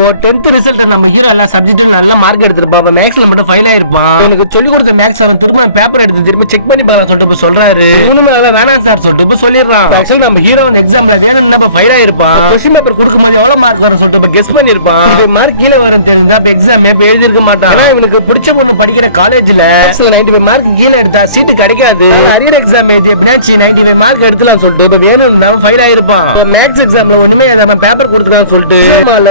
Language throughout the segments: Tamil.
இப்போ 10th ரிசல்ட் நம்ம ஹீரோ எல்லா சப்ஜெக்ட்லயும் நல்ல மார்க் எடுத்திருப்பான். மேக்ஸ்ல மட்டும் ஃபெயில் ஆயிருப்பான். எனக்கு சொல்லி கொடுத்த மேக்ஸ் அவன் திரும்ப பேப்பர் எடுத்து திரும்ப செக் பண்ணி பார்க்க சொல்லிட்டு சொல்றாரு. ஒண்ணுமே அதெல்லாம் வேணாம் சார் சொல்லிட்டு சொல்லிடுறான். ஆக்சுவலி நம்ம ஹீரோ எக்ஸாம்ல வேணும்னா ஃபெயில் ஆயிருப்பான். கொஸ்டின் பேப்பர் கொடுக்கும்போது எவ்வளவு மார்க் வரும் சொல்லிட்டு கெஸ் பண்ணிருப்பான். இந்த மார்க் கீழே வரும் தெரிஞ்சா எக்ஸாம் எழுதி இருக்க மாட்டான். ஏன்னா இவனுக்கு பிடிச்ச பொண்ணு படிக்கிற காலேஜ்ல 95 மார்க் கீழே எடுத்தா சீட்டு கிடைக்காது. அரியர் எக்ஸாம் எழுதி எப்படியாச்சு 95 மார்க் எடுக்கலாம் சொல்லிட்டு இப்ப வேணும்னா ஃபெயில் ஆயிருப்பான். மேக்ஸ் எக்ஸாம்ல ஒண்ணுமே நம்ம பேப்பர் கொடுத்துக்கலாம் சொல்லிட்டு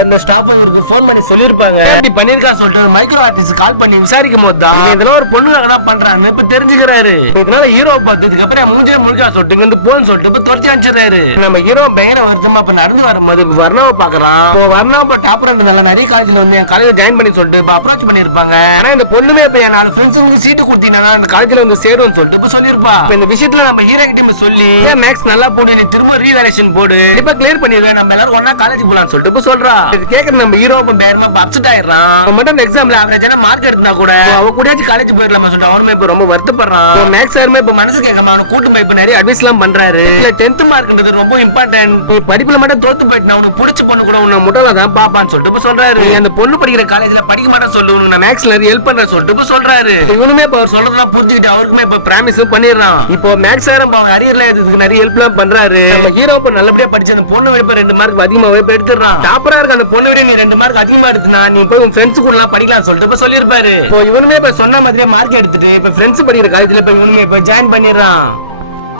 இந்த ஸ்டாஃப் போன் பண்ணி சொல்லிருப்பாங்க. இப்படி பண்ணிருக்கா சொல்லிட்டு மைக்ரோ ஆர்டிஸ்ட் கால் பண்ணி விசாரிக்கும் போது தான் இதெல்லாம் ஒரு பொண்ணு பண்றாங்க இப்ப தெரிஞ்சுக்கிறாரு. இதனால ஹீரோ பார்த்ததுக்கு அப்புறம் மூஞ்சே முழுக்கா சொல்லிட்டு இங்க போன் சொல்லிட்டு இப்ப துரத்தி அனுப்பிச்சிடுறாரு. நம்ம ஹீரோ பயங்கர வருத்தமா இப்ப நடந்து வரும்போது வர்ணாவை பாக்குறான். வர்ணாவை டாப்பர் நல்லா நிறைய காலேஜ்ல வந்து என் காலேஜ் ஜாயின் பண்ணி சொல்லிட்டு இப்ப அப்ரோச் பண்ணிருப்பாங்க. ஆனா இந்த பொண்ணுமே இப்ப என் 4 ஃப்ரெண்ட்ஸுக்கு சீட்டு கொடுத்தீங்கன்னா அந்த காலேஜ்ல வந்து சேரும்னு சொல்லிட்டு இப்ப சொல்லிருப்பா. இந்த விஷயத்துல நம்ம ஹீரோ கிட்ட சொல்லி மேக்ஸ் நல்லா போடு, நீ திரும்ப ரீவேலேஷன் போடு, இப்ப கிளியர் பண்ணிடுவேன், நம்ம எல்லாரும் ஒண்ணா காலேஜ் போலாம்னு சொல்லிட்டு இப்ப சொல்றா. இது கேக்குற நம்ம ஹீரோ பயங்கரமா அப்செட் ஆயிடுறான். அவன் மட்டும் எக்ஸாம்ல அவரேஜான மார்க் எடுத்தா கூட அவ கூடயாச்சும் காலேஜ் போயிடலாமா சொல்லிட்டு அவனுமே இப்ப ரொம்ப வருத்தப்படுறான். மேக்ஸ் சாருமே இப்ப மனசு கேட்காம அவனை கூட்டு போய் இப்ப நிறைய அட்வைஸ் எல்லாம் பண்றாரு. 10th மார்க்ன்றது ரொம்ப இம்பார்ட்டன்ட். நீ படிப்புல மட்டும் தோத்து போயிட்டு அவனுக்கு பிடிச்ச பொண்ணு கூட உன்னை முட்டல தான் பாப்பான்னு சொல்லிட்டு இப்ப சொல்றாரு. அந்த பொண்ணு படிக்கிற காலேஜ்ல படிக்க மாட்டேன்னு சொல்லு, உனக்கு நான் மேக்ஸ்ல ஹெல்ப் பண்றேன் சொல்லிட்டு இப்ப சொல்றாரு. இவனுமே இப்ப அவர் சொல்றதெல்லாம் புரிஞ்சுக்கிட்டு அவருக்குமே இப்ப பிராமிஸ் பண்ணிடுறான். இப்போ மேக்ஸ் சாரும் அவங்க அரியர்ல எடுத்துக்கு நிறைய ஹெல்ப் எல்லாம் பண்றாரு. நம்ம ஹீரோ இப்ப நல்லபடியா படிச்சு அந்த பொண்ணு விட 2 மார்க் அதிகமாவே எடுத்துறான். டாப்பரா இருக்க அந்த பொண்ணு விட நீ 2 மார்க் அதிகமா எடுத்துனா நீ போய் உன் ஃப்ரெண்ட்ஸ் கூட எல்லாம் படிக்கலாம் சொல்லிட்டு இப்ப சொல்லிருப்பாரு. இப்போ இவனுமே இப்ப சொன்ன மாதிரியே மார்க் எடுத்துட்டு இப்ப ஃப்ரெண்ட்ஸ் படிக்கிற காலேஜ்ல போய் இவனுமே இப்ப ஜாயின் பண்ணிடுறான்.